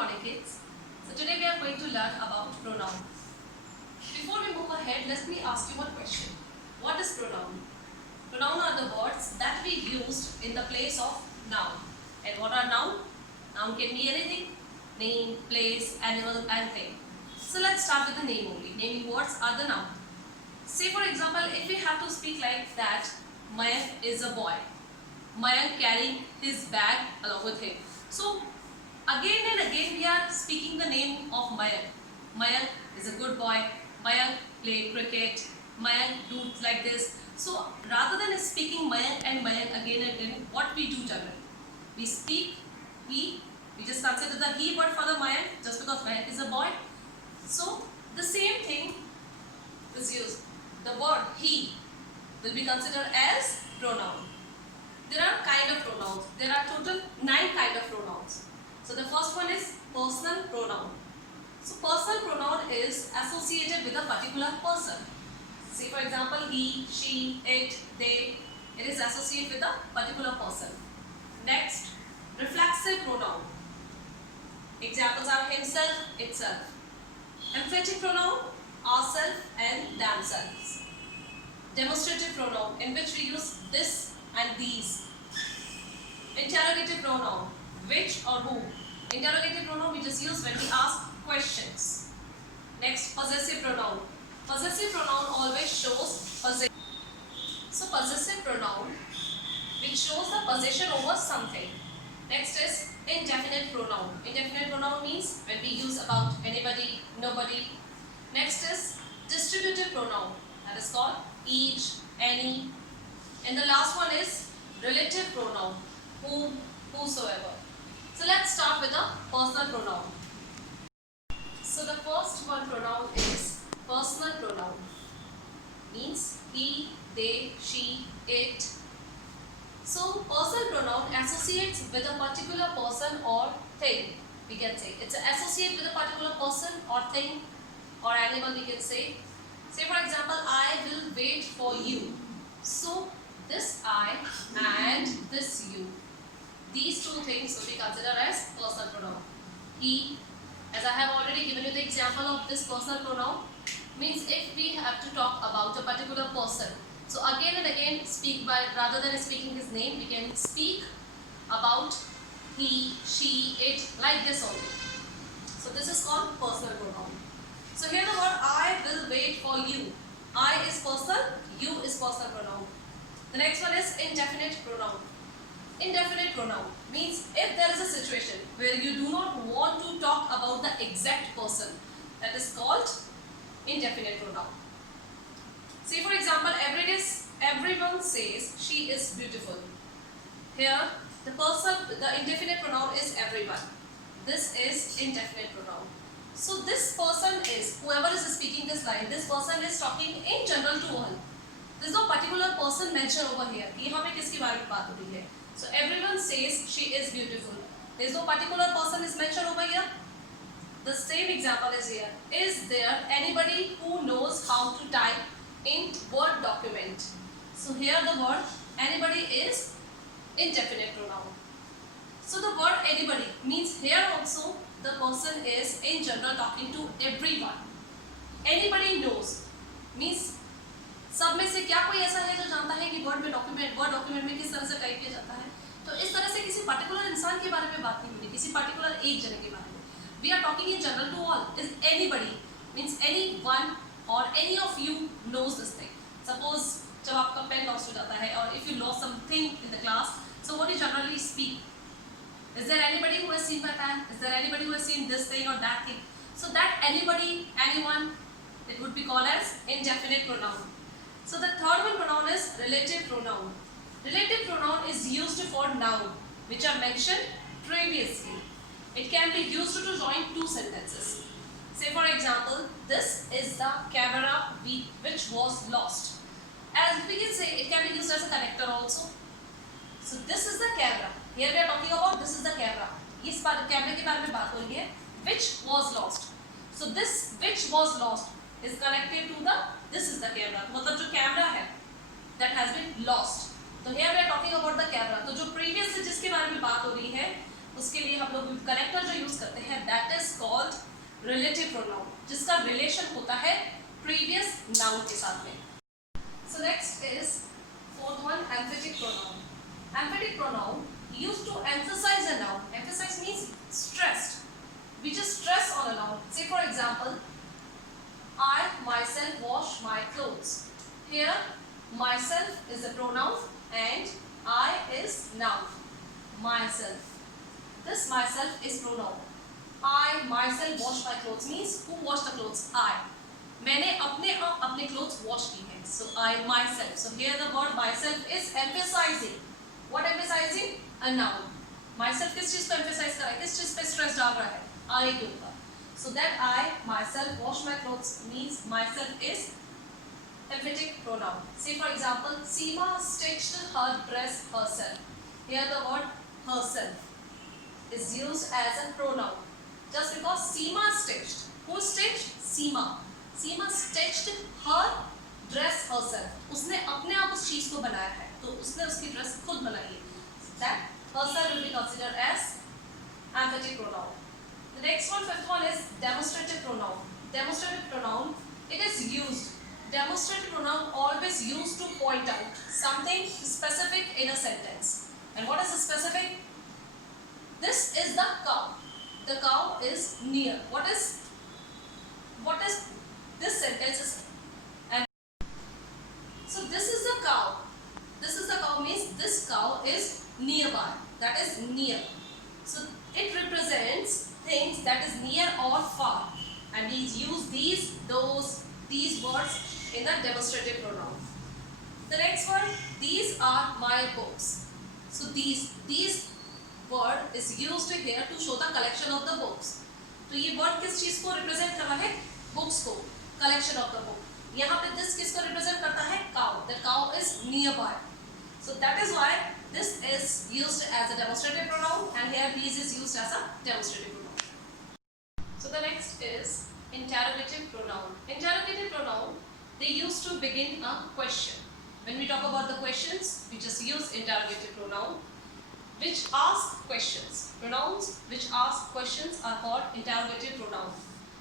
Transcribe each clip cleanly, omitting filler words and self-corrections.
morning, kids. So today we are going to learn about pronoun. Before we move ahead, let me ask you one question. What is pronoun? Pronoun are the words that we used in the place of noun. And what are noun? Noun can be anything. Name, place, animal and thing. So let's start with the name only. Naming words are the noun. Say for example, if we have to speak like that, Mayank is a boy. Mayank carrying his bag along with him. So again and again we are speaking the name of Mayank. Mayank is a good boy. Mayank play cricket. Mayank do like this. So rather than speaking Mayank and Mayank again and again, what we do generally? We speak he. We just consider the he word for the Mayank just because Mayank is a boy. So the same thing is used. The word he will be considered as pronoun. There are kind of pronouns. There are total 9 kind of pronouns. So the first one is personal pronoun. So personal pronoun is associated with a particular person. Say for example, he, she, it, they. It is associated with a particular person. Next, reflexive pronoun. Examples are himself, itself. Emphatic pronoun, ourself and themselves. Demonstrative pronoun, in which we use this and these. Interrogative pronoun, which or who. Interrogative pronoun we just use when we ask questions. Next, possessive pronoun. Possessive pronoun always shows possession. So possessive pronoun which shows the possession over something. Next is indefinite pronoun. Indefinite pronoun means when we use about anybody, nobody. Next is distributive pronoun, that is called each, any. And the last one is relative pronoun, whom, whosoever. So let's start with the personal pronoun. So the first one pronoun is personal pronoun. Means he, they, she, it. So personal pronoun associates with a particular person or thing. We can say it's associated with a particular person or thing or animal, we can say. Say for example, I will wait for you. So this I and this you. These two things will be considered as personal pronoun. He, as I have already given you the example of this personal pronoun, means if we have to talk about a particular person. So again and again speak by, rather than speaking his name, we can speak about he, she, it, like this only. So this is called personal pronoun. So here the word I will wait for you. I is personal, you is personal pronoun. The next one is indefinite pronoun. Indefinite pronoun means if there is a situation where you do not want to talk about the exact person, that is called indefinite pronoun. Say for example, everyone says she is beautiful. Here the indefinite pronoun is everyone. This is indefinite pronoun. So this person is, whoever is speaking this line, this person is talking in general to all. There is no particular person mentioned over here. यहाँ पे किसके बारे में बात हो रही है? So everyone says she is beautiful. There is no particular person is mentioned over here. The same example is here. Is there anybody who knows how to type in Word document? So here the word anybody is indefinite pronoun. So the word anybody means here also the person is in general talking to everyone. Anybody knows means सब में से क्या कोई ऐसा है जो जानता है कि वर्ड डॉक्यूमेंट में किस तरह से टाइप किया जाता है. तो इस तरह से किसी पर्टिकुलर इंसान के बारे में बात नहीं हो रही, किसी पर्टिकुलर एक जने के बारे में. We are talking in general to all. Is anybody means any one और any of you knows this thing. Suppose जब आपका पेन लॉस्ट हो जाता है और if you lost something in the class, so what you generally speak? Is there anybody who has seen my pen? Is there anybody who has seen this thing or that thing? So that anybody, anyone, it would be called as indefinite pronoun. So the third one pronoun is relative pronoun. Relative pronoun is used for noun which are mentioned previously. It can be used to join two sentences. Say for example, this is the camera which was lost. As we can say, it can be used as a connector also. So this is the camera. Here we are talking about this is the camera. इस कैमरे के बारे में बात हो रही है. Which was lost. So this which was lost is connected to the this is the camera. मतलब जो कैमरा है that has been lost. तो here we are talking about the camera. तो जो previous से जिसके बारे में बात हो रही है उसके लिए हम लोग कनेक्टर जो यूज करते हैं, that is called relative pronoun, जिसका रिलेशन होता है प्रीवियस नाउन के साथ में. So next is fourth one, emphatic pronoun. Emphatic pronoun used to emphasize a noun. Emphasize means stressed. We just stress on a noun. Say for example, I myself wash my clothes. Here, myself is a pronoun and I is noun. Myself. This myself is pronoun. I myself wash my clothes means who washed the clothes? I. मैंने अपने clothes wash की है. So I myself. So here the word myself is emphasizing. What emphasizing? A noun. Myself किस चीज को emphasize कर रहा है? किस चीज पे stress डाल रहा है? I के ऊपर. So that I myself wash my clothes means myself is emphatic pronoun. Say for example, Seema stitched her dress herself. Here the word herself is used as a pronoun. Just because Seema stitched. Who stitched? Seema. Seema stitched her dress herself. उसने अपने आप उस चीज को बनाया है, तो उसने उसकी ड्रेस खुद बनाई है. That herself will be considered as emphatic pronoun. The next one, fifth one, is demonstrative pronoun. Demonstrative pronoun, it is used. Demonstrative pronoun always used to point out something specific in a sentence. And what is the specific? This is the cow. The cow is near. What is this sentence is? And so this is the cow. This is the cow means this cow is nearby. That is near. So it represents things that is near or far. And we use these, those, these words in the demonstrative pronoun. The next one, these are my books. So these word is used here to show the collection of the books. तो ये word किस चीज को represent कर रहा है? Books को, collection of the book. यहाँ पे this किस को represent करता है? Cow. The cow is nearby. So that is why this is used as a demonstrative pronoun, and here these is used as a demonstrative pronoun. So the next is interrogative pronoun. Interrogative pronoun, they used to begin a question. When we talk about the questions, we just use interrogative pronoun, which ask questions. Pronouns which ask questions are called interrogative pronoun.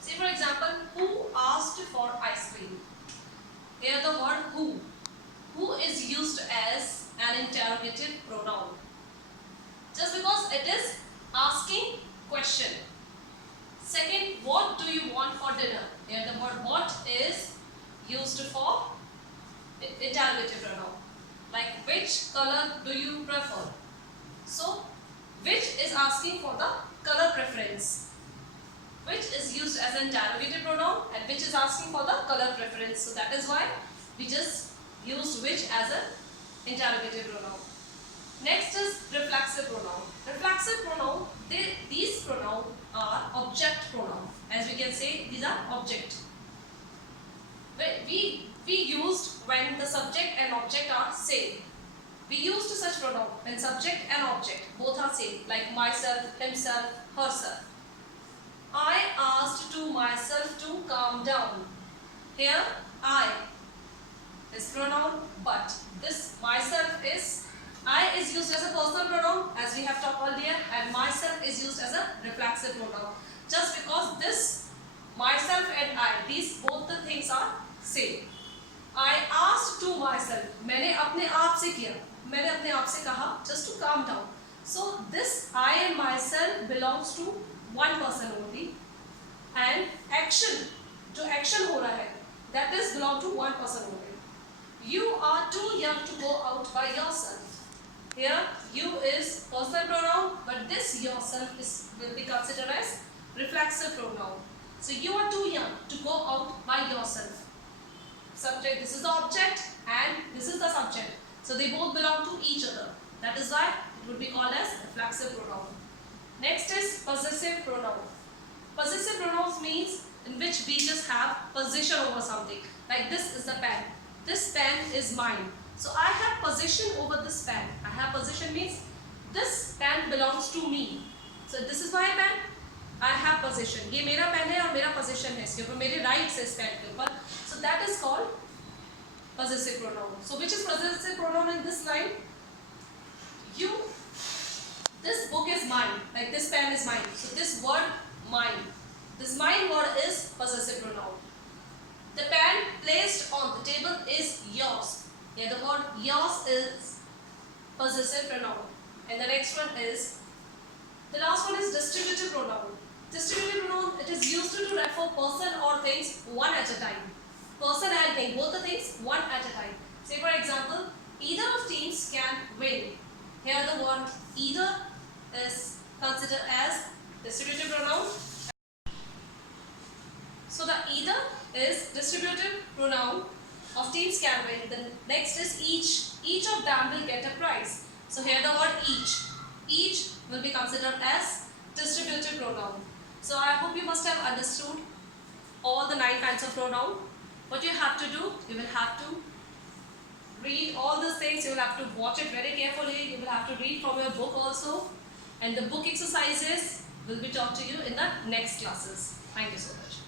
Say for example, who asked for ice cream? Here the word who is used as an interrogative pronoun. Just because it is asking question. Second, what do you want for dinner? Here the word what is used for interrogative pronoun. Like which color do you prefer? So which is asking for the color preference. Which is used as an interrogative pronoun and which is asking for the color preference. So that is why we just used which as an interrogative pronoun. Next is reflexive pronoun. Reflexive pronoun, these pronouns are object pronoun. As we can say, these are object. We used when the subject and object are same. We used such pronoun when subject and object both are same, like myself, himself, herself. I asked to myself to calm down. Here I is pronoun, but this myself is, I is used as a personal pronoun as we have talked earlier, and myself is used as a reflexive pronoun. Just because this myself and I, these both the things are same. I asked to myself, मैंने अपने आप से किया, मैंने अपने आप से कहा just to calm down. So this I and myself belongs to one person only, and action, जो action हो रहा है, that is belong to one person only. You are too young to go out by yourself. Here you is personal pronoun, but this yourself will be considered as reflexive pronoun. So you are too young to go out by yourself. Subject, this is the object and this is the subject. So they both belong to each other. That is why it would be called as reflexive pronoun. Next is possessive pronoun. Possessive pronouns means in which we just have possession over something. Like this is the pen. This pen is mine. So I have possession over this pen. I have possession means this pen belongs to me. So this is my pen. I have possession. ये मेरा pen है और मेरा possession है इसके ऊपर, मेरे rights है इस पेन के ऊपर. So that is called possessive pronoun. So which is possessive pronoun in this line? You This book is mine, like this pen is mine. So this word mine, this mine word is possessive pronoun. The pen placed on the table is yours. Here the word yours is possessive pronoun. And the next one is, the last one is distributive pronoun. Distributive pronoun, it is used to refer person or things one at a time. Person and thing, both the things one at a time. Say for example, either of teams can win. Here the word either is considered as distributive pronoun. So the either is distributive pronoun of teams can win. The next is each. Each of them will get a prize. So here the word each. Each will be considered as distributive pronoun. So I hope you must have understood all the 9 kinds of pronoun. What you have to do, you will have to read all these things, you will have to watch it very carefully, you will have to read from your book also, and the book exercises will be taught to you in the next classes. Thank you so much.